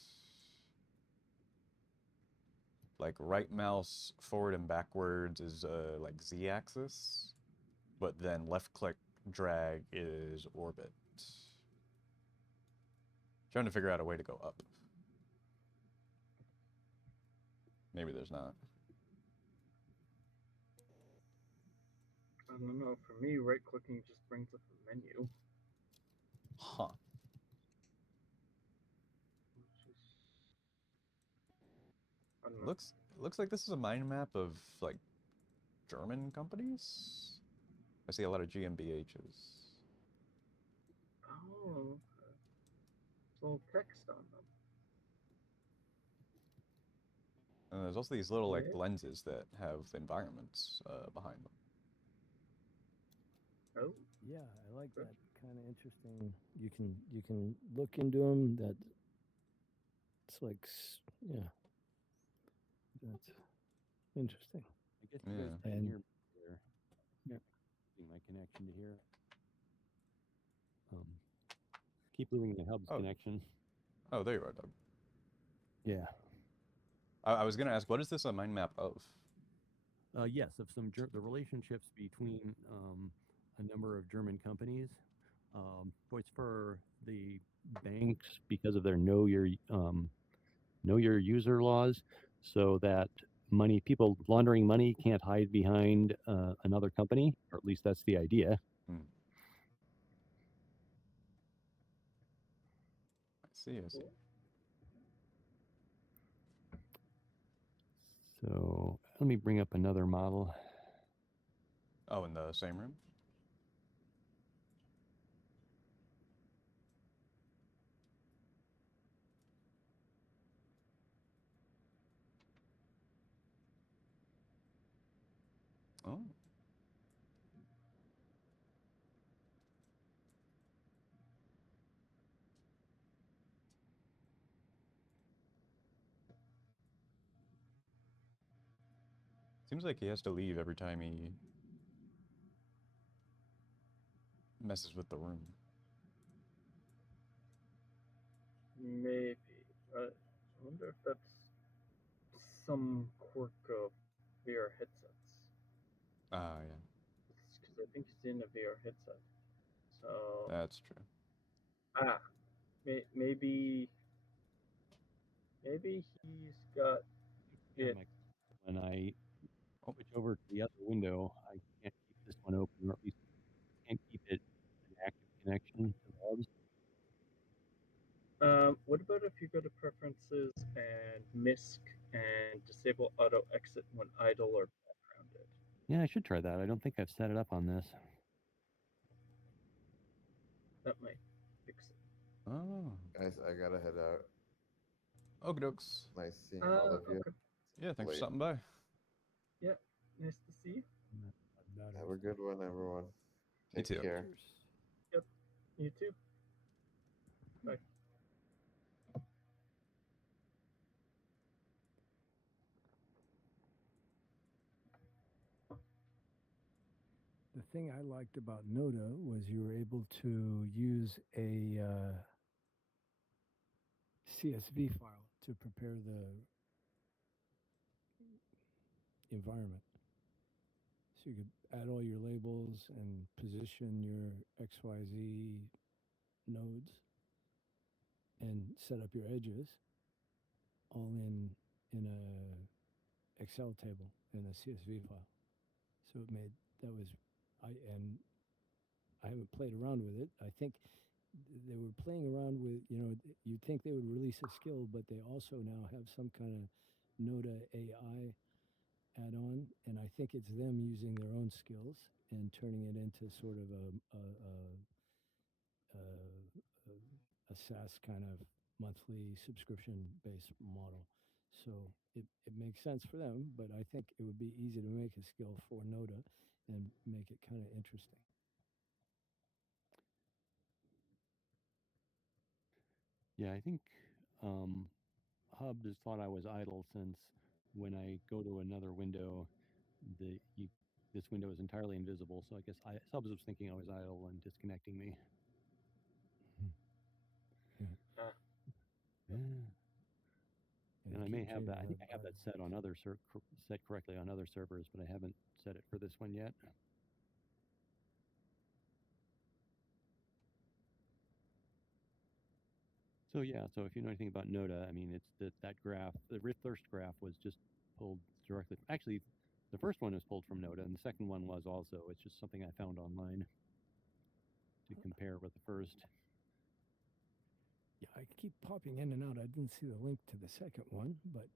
Like right mouse forward and backwards is like z-axis, but then left click drag is orbit. Trying to figure out a way to go up. Maybe there's not. I don't know. For me, right clicking just brings up a menu. Huh. I don't know. Looks like this is a mind map of like German companies. I see a lot of GmbHs. small text on them. And there's also these little like Right. lenses that have environments behind them. Oh, Yeah, I like Good. that. Kind of interesting. You can look into them. That it's like yeah, that's interesting. I guess you guys Yeah. can And hear me here. yeah, Using my connection to here. Keep losing the hub's Oh. connection. Oh, there you are, Doug. Yeah. I was gonna ask, what is this a mind map of? Yes, of the relationships between a number of German companies. It's for the banks because of their know your user laws, so that people laundering money can't hide behind another company, or at least that's the idea. I see. Cool. So let me bring up another model. Oh, in the same room? Oh. Seems like he has to leave every time he messes with the room. Maybe. I wonder if that's some quirk of VR headsets. Ah, yeah. Because I think he's in a VR headset. So That's true. maybe he's got it. When I switch over to the other window, I can't keep this one open, or at least can't keep it an active connection to the hubs. What about if you go to preferences and MISC and disable auto exit when idle or backgrounded? Yeah, I should try that. I don't think I've set it up on this. That might fix it. Oh. Guys, I gotta head out. Okie dokes. Nice seeing all of you. Okay. Yeah, thanks for Late. stopping by. Yeah, nice to see you. Have a good one, everyone. You Take too. care. Yep, you too. Bye. the thing I liked about Noda was you were able to use a CSV file to prepare the environment. So you could add all your labels and position your XYZ nodes and set up your edges all in a Excel table in a CSV file. So it made that was I haven't played around with it. I think they were playing around with, you'd think they would release a skill, but they also now have some kind of Noda AI add-on, and I think it's them using their own skills and turning it into sort of a SaaS kind of monthly subscription-based model. So it makes sense for them, but I think it would be easy to make a skill for Noda and make it kind of interesting. Yeah, I think Hub has thought I was idle since when I go to another window, this window is entirely invisible. So I guess Hubs was thinking I was idle and disconnecting me. Yeah. Yeah. And I may have that. I think I have that set on set correctly on other servers, but I haven't set it for this one yet. So yeah, so if you know anything about Noda, I mean, it's that graph, the thirst graph was just pulled directly. Actually, the first one was pulled from Noda, and the second one was also. It's just something I found online to compare with the first. Yeah, I keep popping in and out. I didn't see the link to the second one, but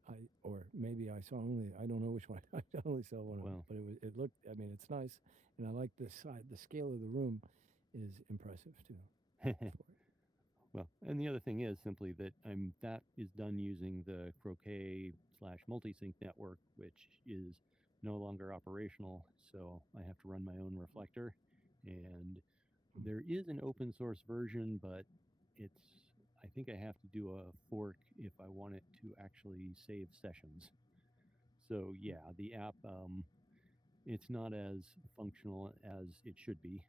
or maybe I saw only. I don't know which one. I only saw one of them, but it looked. I mean, it's nice, and I like the side. The scale of the room is impressive too. Well, and the other thing is simply that that is done using the Croquet/multisync network, which is no longer operational. So I have to run my own reflector, and there is an open source version, but it's I think I have to do a fork if I want it to actually save sessions. So yeah, the app it's not as functional as it should be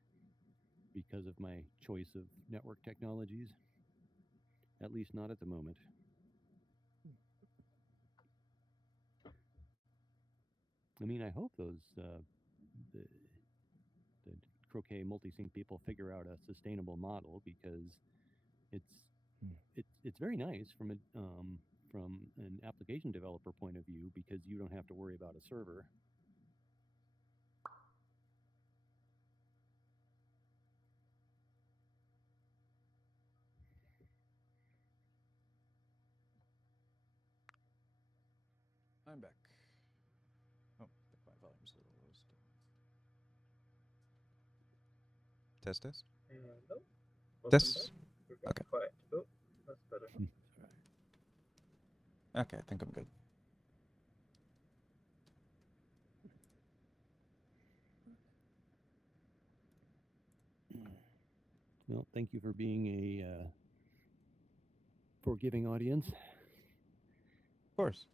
because of my choice of network technologies. At least not at the moment. I mean, I hope the Croquet multisync people figure out a sustainable model because it's it's very nice from an application developer point of view because you don't have to worry about a server. I'm back. Oh, I think my volume's a little low still. Test, test. No. Test. You're getting Okay. quiet. Oh, that's better. Okay, I think I'm good. Well, thank you for being a forgiving audience. Of course.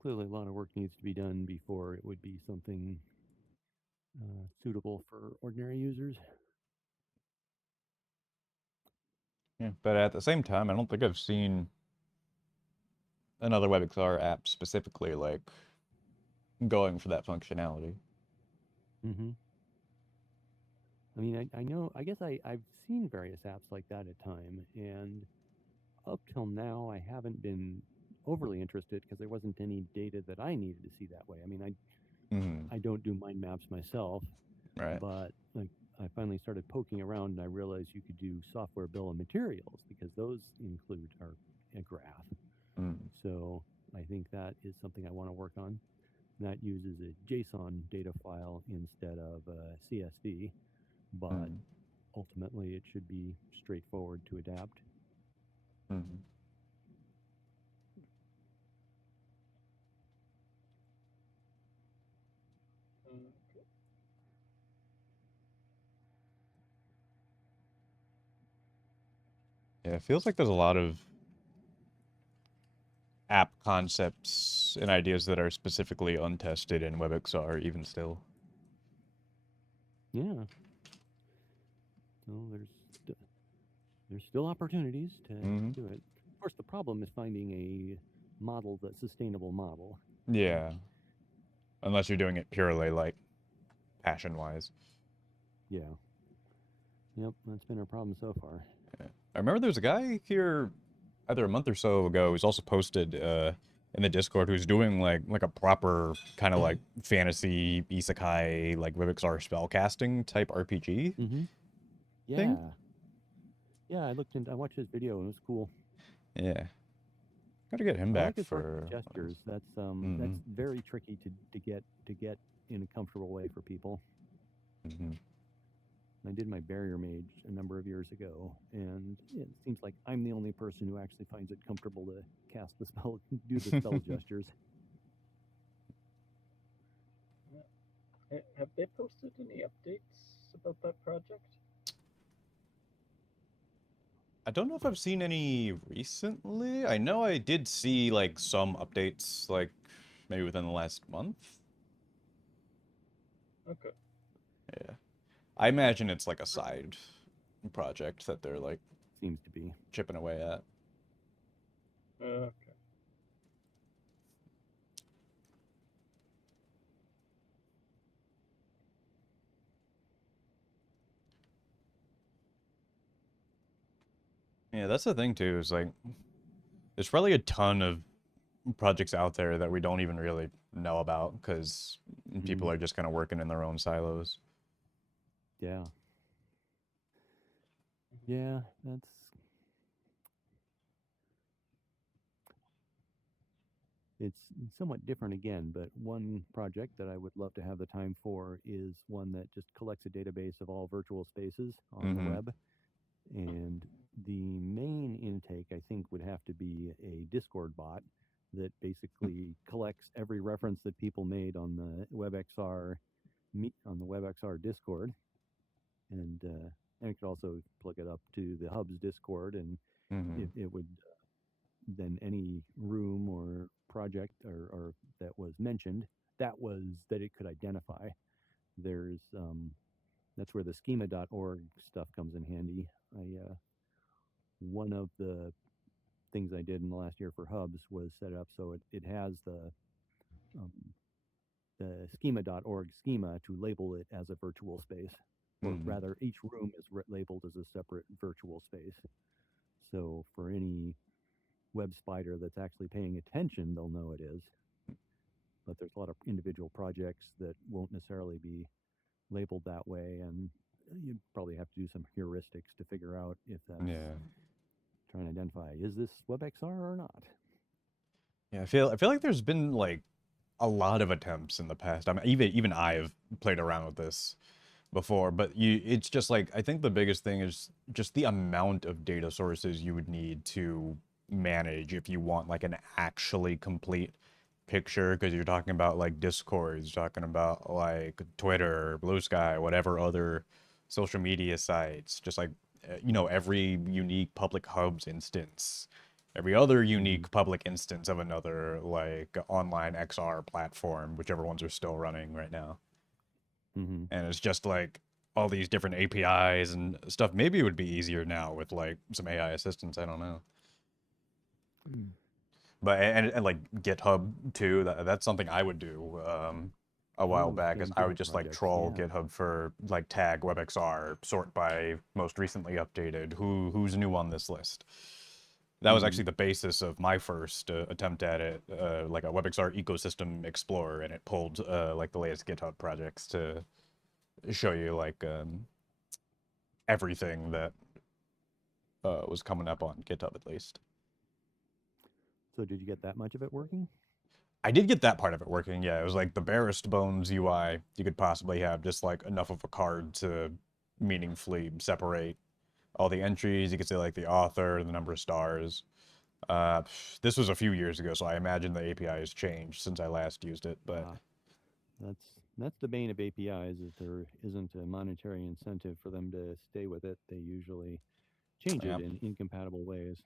Clearly, a lot of work needs to be done before it would be something suitable for ordinary users. Yeah, but at the same time, I don't think I've seen another WebXR app specifically like going for that functionality. Mm-hmm. I mean, I know, I guess I've seen various apps like that at time, and up till now, I haven't been overly interested because there wasn't any data that I needed to see that way. I mean, I don't do mind maps myself, Right. but like I finally started poking around and I realized you could do software bill of materials because those include a graph. So I think that is something I want to work on. That uses a JSON data file instead of a CSV, but ultimately it should be straightforward to adapt. Yeah, it feels like there's a lot of app concepts and ideas that are specifically untested in WebXR even still. Yeah. So there's still opportunities to do it. Of course, the problem is finding a model, that's sustainable model. Yeah. Unless you're doing it purely like passion-wise. Yeah. Yep, that's been our problem so far. Yeah. I remember there was a guy here either a month or so ago who's also posted in the Discord who's doing like a proper kind of like fantasy isekai like WebXR spellcasting type RPG Yeah. thing. Yeah, I watched his video and it was cool. Yeah. Gotta get him I back like his work for with gestures. That's very tricky to get in a comfortable way for people. I did my barrier mage a number of years ago, and it seems like I'm the only person who actually finds it comfortable to cast the spell, do the spell gestures. Have they posted any updates about that project? I don't know if I've seen any recently. I know I did see like some updates like maybe within the last month. Okay. Yeah. I imagine it's like a side project that they're like seems to be chipping away at. Okay. Yeah, that's the thing too, is like there's probably a ton of projects out there that we don't even really know about because people are just kind of working in their own silos. Yeah. Yeah, it's somewhat different again, but one project that I would love to have the time for is one that just collects a database of all virtual spaces on the web. And the main intake, I think, would have to be a Discord bot that basically collects every reference that people made on the WebXR Discord, and it could also plug it up to the Hub's Discord, and it would then any room or project or that was mentioned that it could identify. There's that's where the schema.org stuff comes in handy. One of the things I did in the last year for Hubs was set it up so it has the schema.org schema to label it as a virtual space, or rather, each room is labeled as a separate virtual space. So for any web spider that's actually paying attention, they'll know it is. But there's a lot of individual projects that won't necessarily be labeled that way, and you probably have to do some heuristics to figure out if that's trying to identify, is this WebXR or not? Yeah, I feel like there's been like a lot of attempts in the past. I mean, even I've played around with this before, but it's just like, I think the biggest thing is just the amount of data sources you would need to manage if you want like an actually complete picture, because you're talking about like Discord, you're talking about like Twitter, Blue Sky, whatever other social media sites, just like every unique public Hubs instance, every other unique public instance of another like online XR platform, whichever ones are still running right now. And it's just like all these different APIs and stuff. Maybe it would be easier now with like some AI assistance. I don't know. But and like GitHub too. That's something I would do a while back. Is I would just like troll GitHub for like tag WebXR, sort by most recently updated. Who's new on this list? That was actually the basis of my first attempt at it, like a WebXR ecosystem explorer, and it pulled like the latest GitHub projects to show you like everything that was coming up on GitHub at least. So did you get that much of it working? I did get that part of it working, yeah. It was like the barest bones UI you could possibly have, just like enough of a card to meaningfully separate all the entries. You could say like the author, the number of stars. This was a few years ago, so I imagine the API has changed since I last used it, but... That's the bane of APIs, is there isn't a monetary incentive for them to stay with it. They usually change it in incompatible ways.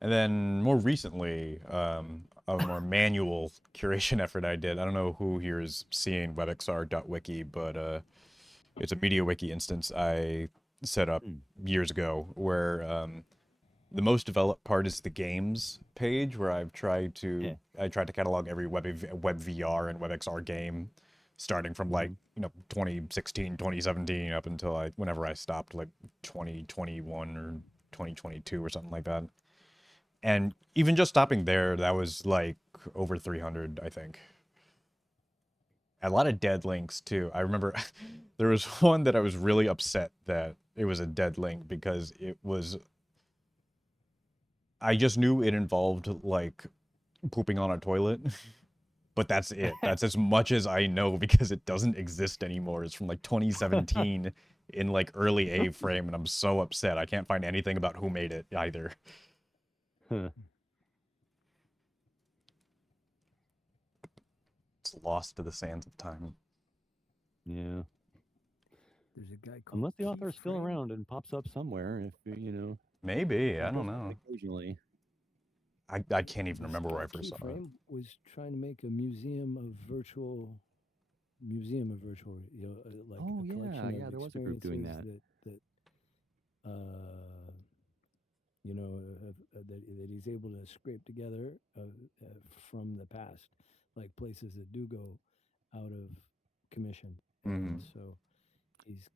And then more recently, a more manual curation effort I did. I don't know who here is seeing webxr.wiki, but it's a MediaWiki instance I set up years ago where the most developed part is the games page, where I tried to catalog every WebVR and WebXR game, starting from like 2016, 2017 up until whenever I stopped, like 2021 or 2022 or something like that. And even just stopping there, that was like over 300, I think. A lot of dead links too. I remember there was one that I was really upset that it was a dead link because I just knew it involved like pooping on a toilet, but that's it. That's as much as I know because it doesn't exist anymore. It's from like 2017 in like early A-frame, and I'm so upset. I can't find anything about who made it either. It's lost to the sands of time. Yeah. There's a guy called Unless the author is still around and pops up somewhere, if Maybe, I don't know. Occasionally. I can't even remember where I first saw it. Frame was trying to make a museum of virtual, like a collection of there was a group doing that. That he's able to scrape together from the past, like places that do go out of commission. And so he's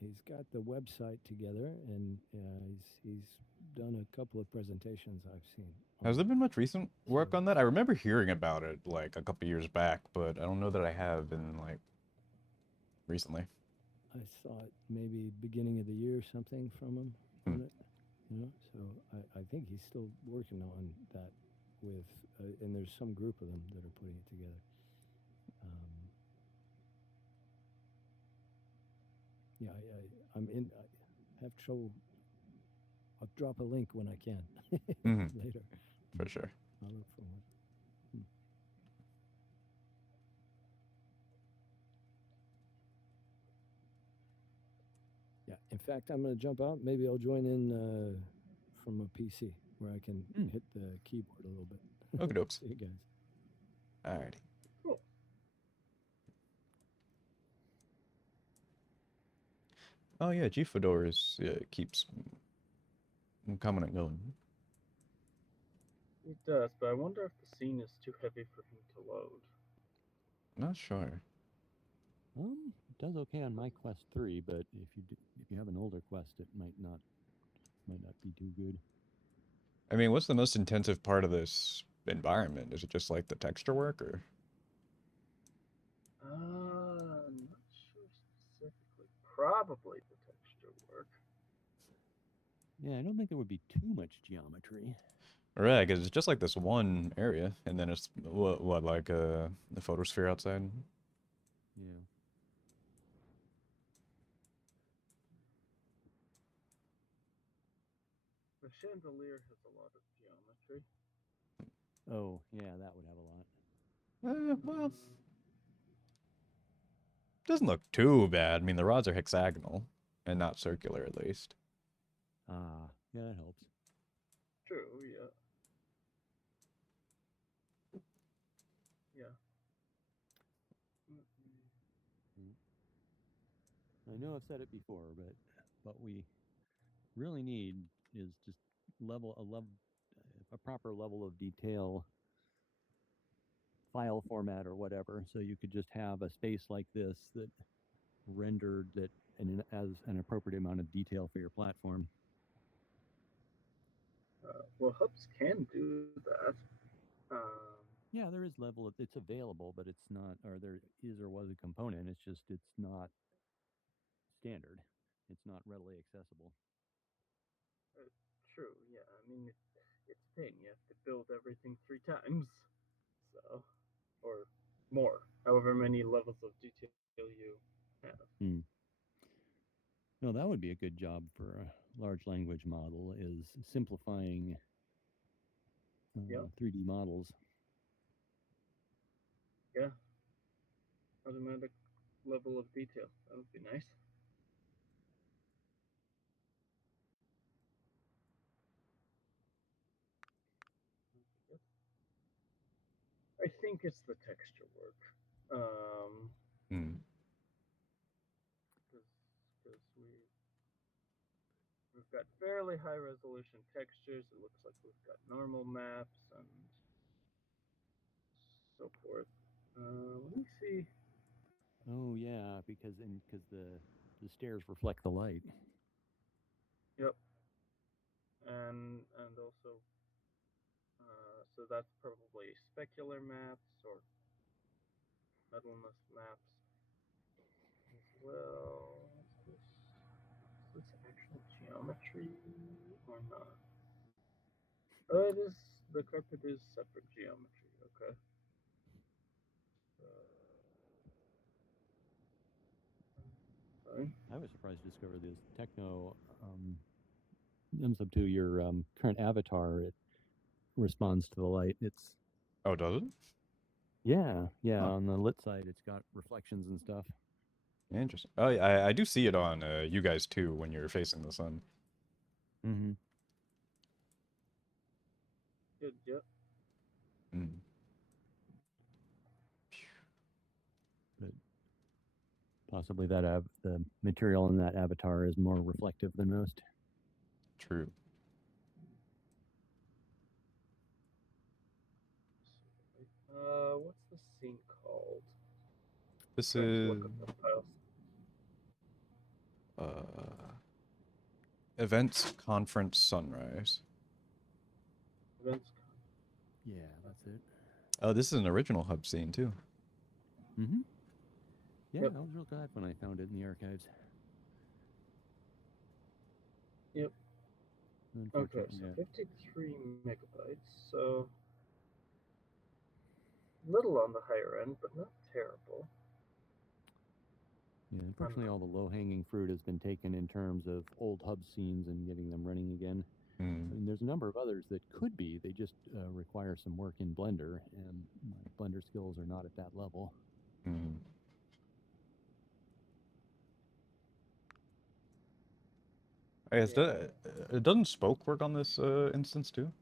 he's got the website together, and he's done a couple of presentations I've seen. Has there been much recent work on that? I remember hearing about it like a couple years back, but I don't know that I have been like recently. I saw it maybe beginning of the year or something from him. On it. So I think he's still working on that with, and there's some group of them that are putting it together. Yeah, I'm in. I have trouble. I'll drop a link when I can later. For sure. I'll look for one. Yeah. In fact, I'm going to jump out. Maybe I'll join in from a PC where I can hit the keyboard a little bit. Okay, dokes. See you guys. Alrighty. Cool. Oh yeah, G Fedora keeps coming and going. It does, but I wonder if the scene is too heavy for him to load. Not sure. It does okay on my Quest 3, but if you have an older Quest, it might not be too good. I mean, what's the most intensive part of this environment? Is it just like the texture work, or? Not sure specifically. Probably the texture work. Yeah, I don't think there would be too much geometry. Right, because it's just like this one area, and then it's what like the photosphere outside. Yeah. The chandelier has a lot of geometry. Oh, yeah, that would have a lot. Well, doesn't look too bad. I mean, the rods are hexagonal and not circular, at least. Yeah, that helps. True, yeah. Yeah. I know I've said it before, but what we really need is just a proper level of detail, file format or whatever, so you could just have a space like this that rendered that as an appropriate amount of detail for your platform. Well, hubs can do that. Yeah, there is it's available, but it's not, or there is or was a component. It's not standard. It's not readily accessible. True, yeah. I mean, it's a pain. You have to build everything 3 times. So, or more, however many levels of detail you have. No, that would be a good job for a large language model, is simplifying 3D models. Yeah. Automatic level of detail. That would be nice. I think it's the texture work. Because we've got fairly high resolution textures. It looks like we've got normal maps and so forth. Let me see. Oh yeah, because the stairs reflect the light. Yep. And also, so that's probably specular maps or metalness maps as well. Is this actual geometry or not? Oh, it is. The carpet is separate geometry. Okay. Fine. I was surprised to discover this techno sub to your current avatar. It responds to the light. It's Oh, does it? yeah. On the lit side, it's got reflections and stuff. Interesting. Oh, yeah, I do see it on you guys too when you're facing the sun. Mm-hmm. Good. Yep. But possibly that the material in that avatar is more reflective than most. True. What's the scene called? This I'm trying to is look up the files. Events Conference Sunrise. Events. Yeah, that's it. Oh, this is an original hub scene too. Mm-hmm. Yeah, Yep. I was real glad when I found it in the archives. Yep. Okay, Unfortunately, so yeah. 53 megabytes, so little on the higher end, but not terrible. Yeah, unfortunately, all the low-hanging fruit has been taken in terms of old hub scenes and getting them running again. I mean, there's a number of others that could be. They just require some work in Blender, and my Blender skills are not at that level. I guess doesn't Spoke work on this instance too?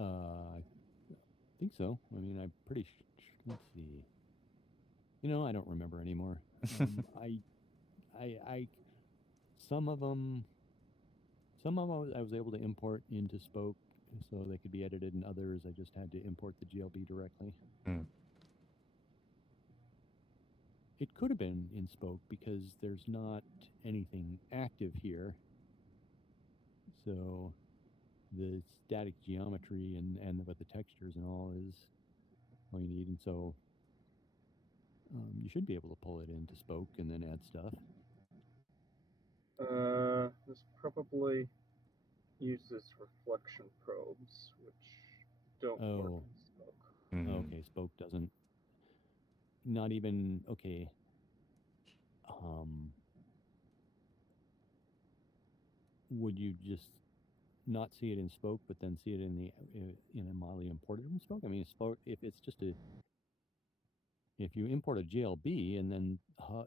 I think so. I mean, I'm pretty. Let's see. You know, I don't remember anymore. I some of them I was able to import into Spoke, so they could be edited, and others I just had to import the GLB directly. It could have been in Spoke because there's not anything active here. So the static geometry and with the textures and all is all you need. And so you should be able to pull it into Spoke and then add stuff. This probably uses reflection probes, which don't work in Spoke. Okay, Spoke doesn't. Not even okay. Would you just not see it in Spoke, but then see it in the in a model you imported from Spoke? I mean, Spoke, if it's just if you import a GLB and then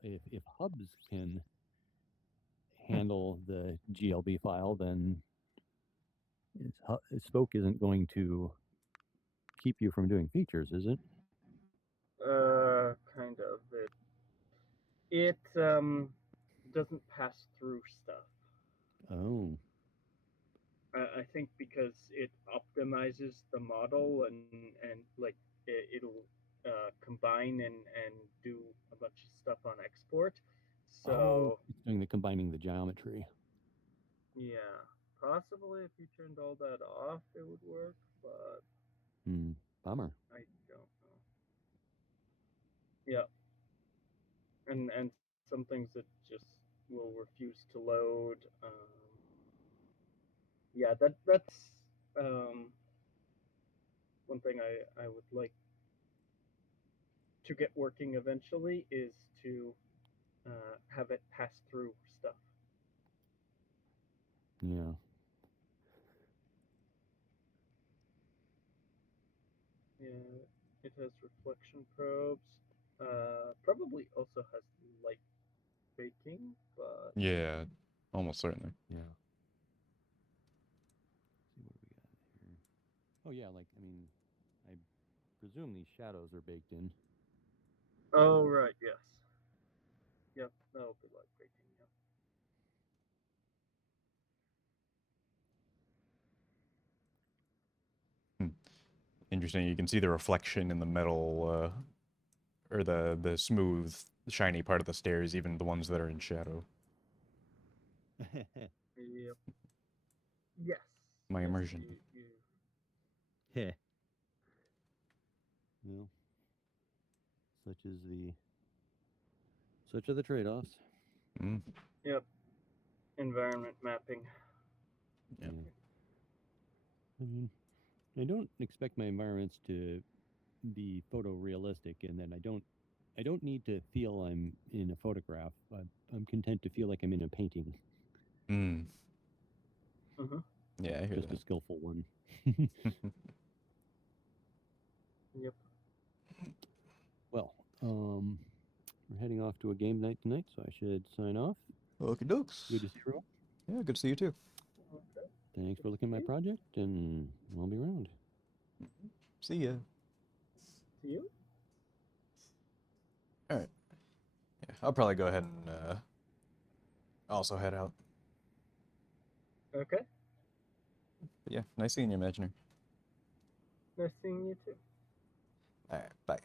if hubs can handle the GLB file, then Spoke isn't going to keep you from doing features, is it? Kind of. It doesn't pass through stuff. Oh. I think because it optimizes the model and like it'll combine and do a bunch of stuff on export. So it's doing the combining the geometry. yeah, possibly if you turned all that off, it would work, but bummer. I don't know. Yeah, and some things that just will refuse to load. Yeah, that's one thing I would like to get working eventually is to have it pass through stuff. Yeah. Yeah, it has reflection probes. Probably also has light baking, but yeah, almost certainly. Yeah. See what we got here. Oh yeah, like I mean, I presume these shadows are baked in. oh right, yes. Yep, that'll be light baking. Yep. Interesting. You can see the reflection in the metal, or the smooth, shiny part of the stairs, even the ones that are in shadow. Yep. Yes. My yes, immersion. Yeah. Well, such are the trade-offs. Yep. Environment mapping. Yep. Yeah. I mean, I don't expect my environments to be photorealistic, and then I don't need to feel I'm in a photograph. I'm content to feel like I'm in a painting. Yeah, I hear Just that. a skillful one. Yep. Well, we're heading off to a game night tonight, so I should sign off. Okie dokes. Good to see you all. Yeah, good to see you too. Okay. Thanks for looking at my project, and I'll be around. See ya. See you. All right. Yeah, I'll probably go ahead and also head out. Okay. But yeah, nice seeing you, Imaginary. Nice seeing you too. All right, bye.